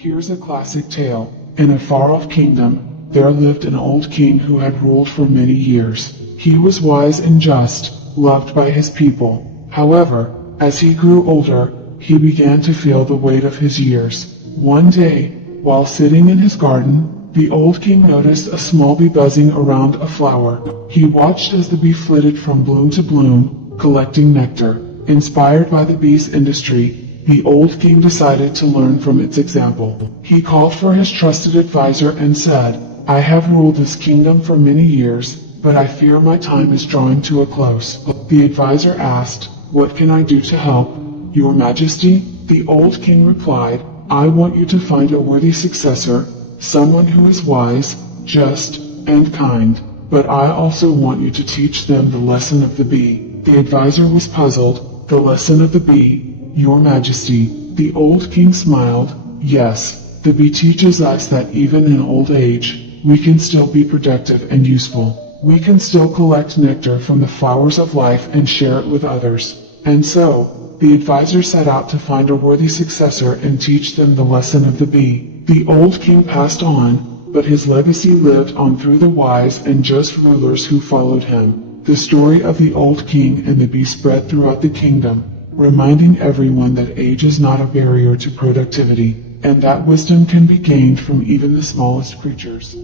Here's a classic tale. In a far-off kingdom, there lived an old king who had ruled for many years. He was wise and just, loved by his people. However, as he grew older, he began to feel the weight of his years. One day, while sitting in his garden, the old king noticed a small bee buzzing around a flower. He watched as the bee flitted from bloom to bloom, collecting nectar. Inspired by the bee's industry, the old king decided to learn from its example. He called for his trusted advisor and said, "I have ruled this kingdom for many years, but I fear my time is drawing to a close." The advisor asked, "What can I do to help, Your Majesty?" The old king replied, "I want you to find a worthy successor, someone who is wise, just, and kind. But I also want you to teach them the lesson of the bee." The advisor was puzzled. "The lesson of the bee, Your Majesty." The old king smiled. "Yes, the bee teaches us that even in old age, we can still be productive and useful. We can still collect nectar from the flowers of life and share it with others." And so, the advisor set out to find a worthy successor and teach them the lesson of the bee. The old king passed on, but his legacy lived on through the wise and just rulers who followed him. The story of the old king and the bee spread throughout the kingdom, reminding everyone that age is not a barrier to productivity, and that wisdom can be gained from even the smallest creatures.